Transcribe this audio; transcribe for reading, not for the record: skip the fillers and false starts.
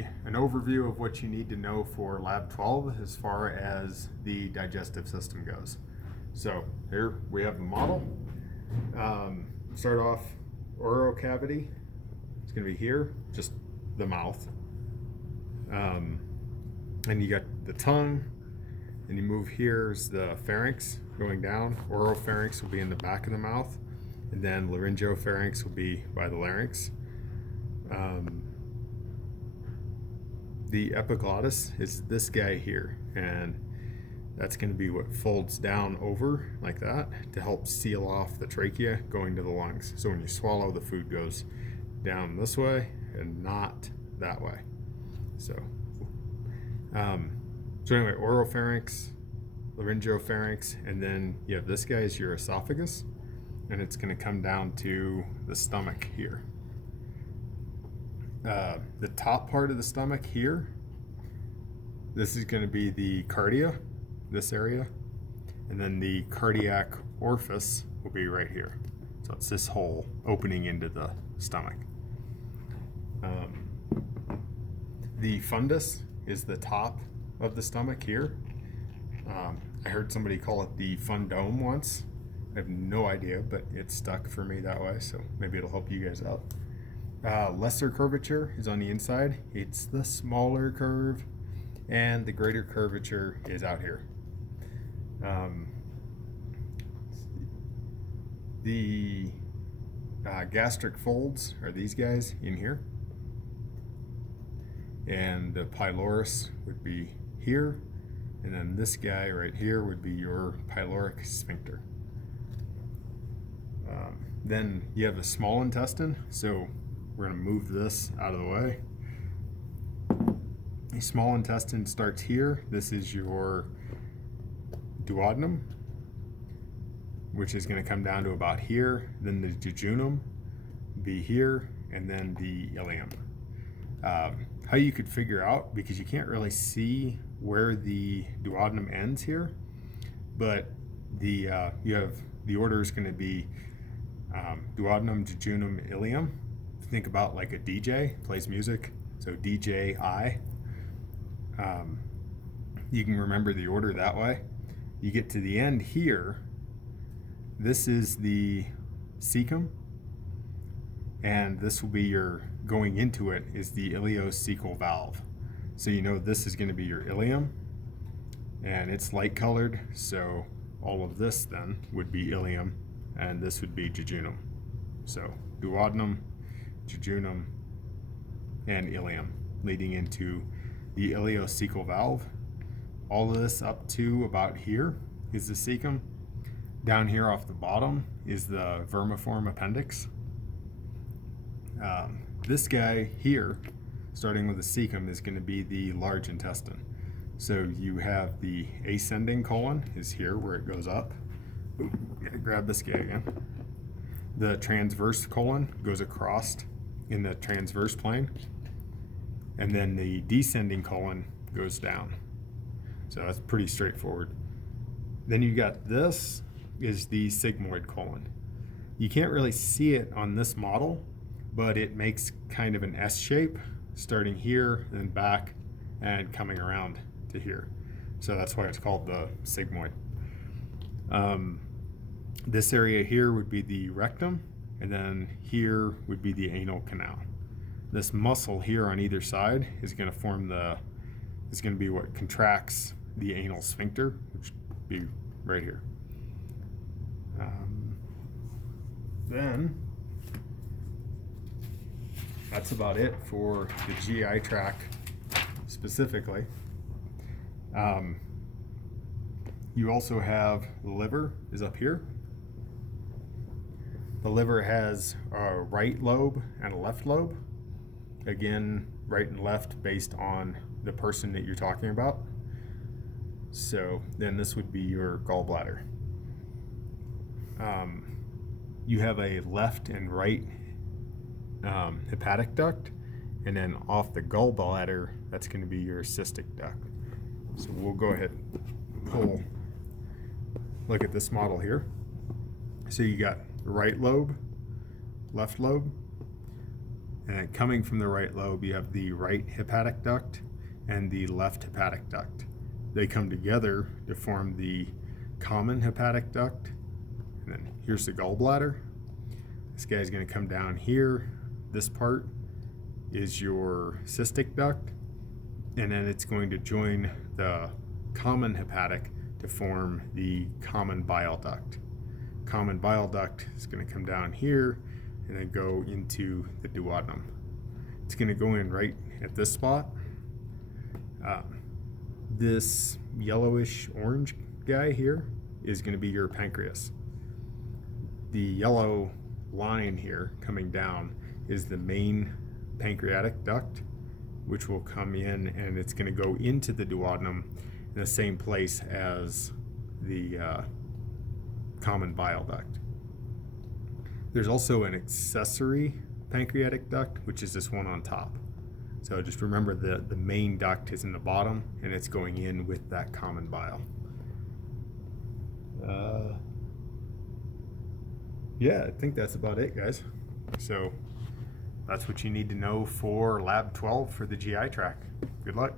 be an overview of what you need to know for Lab 12 as far as the digestive system goes. So here we have the model. Start off oral cavity. It's going to be here, just the mouth. And you got the tongue. And you move here is the pharynx going down. Oropharynx will be in the back of the mouth. And then laryngopharynx will be by the larynx. The epiglottis is this guy here, and that's going to be what folds down over like that to help seal off the trachea going to the lungs. So when you swallow, the food goes down this way and not that way. So anyway, oropharynx, laryngopharynx, and then you have this guy is your esophagus, and it's going to come down to the stomach here. The top part of the stomach here, this is going to be the cardia, this area, and then the cardiac orifice will be right here. So it's this hole opening into the stomach. The fundus is the top of the stomach here. I heard somebody call it the fundome once. I have no idea, but it stuck for me that way, so maybe it'll help you guys out. Lesser curvature is on the inside. It's the smaller curve, and the greater curvature is out here. The gastric folds are these guys in here, and the pylorus would be here, and then this guy right here would be your pyloric sphincter. Then you have the small intestine, so we're going to move this out of the way. The small intestine starts here. This is your duodenum, which is going to come down to about here. Then the jejunum be here, and then the ileum. How you could figure out, because you can't really see where the duodenum ends here, but you have the order is going to be duodenum, jejunum, ileum. Think about like a DJ plays music, so DJI. You can remember the order that way. You get to the end here, this is the cecum, and this will be your, going into it is the ileocecal valve. So you know this is going to be your ileum, and it's light colored, so all of this then would be ileum, and this would be jejunum. So duodenum, jejunum, and ileum, leading into the ileocecal valve. All of this up to about here is the cecum. Down here off the bottom is the vermiform appendix. This guy here, starting with the cecum, is going to be the large intestine. So you have the ascending colon is here where it goes up. Ooh, gotta grab this guy again. The transverse colon goes across in the transverse plane, and then the descending colon goes down. So that's pretty straightforward. Then you got this is the sigmoid colon. You can't really see it on this model, but it makes kind of an S shape starting here and then back and coming around to here. So that's why it's called the sigmoid. This area here would be the rectum, and then here would be the anal canal. This muscle here on either side is going to form is going to be what contracts the anal sphincter, which would be right here. Then that's about it for the GI tract specifically. You also have the liver is up here. The liver has a right lobe and a left lobe. Again, right and left based on the person that you're talking about. So then this would be your gallbladder. You have a left and right hepatic duct, and then off the gallbladder, that's going to be your cystic duct. So we'll go ahead and look at this model here. So you got right lobe, left lobe, And then coming from the right lobe, you have the right hepatic duct and the left hepatic duct. They come together to form the common hepatic duct. And then here's the gallbladder. This guy's going to come down here. This part is your cystic duct, and then it's going to join the common hepatic to form the common bile duct. Common bile duct is going to come down here and then go into the duodenum. It's going to go in right at this spot. This yellowish orange guy here is going to be your pancreas. The yellow line here coming down is the main pancreatic duct, which will come in and it's going to go into the duodenum in the same place as the common bile duct. There's also an accessory pancreatic duct, which is this one on top. So just remember the main duct is in the bottom and it's going in with that common bile. Yeah, I think that's about it, guys. So that's what you need to know for Lab 12 for the GI tract. Good luck.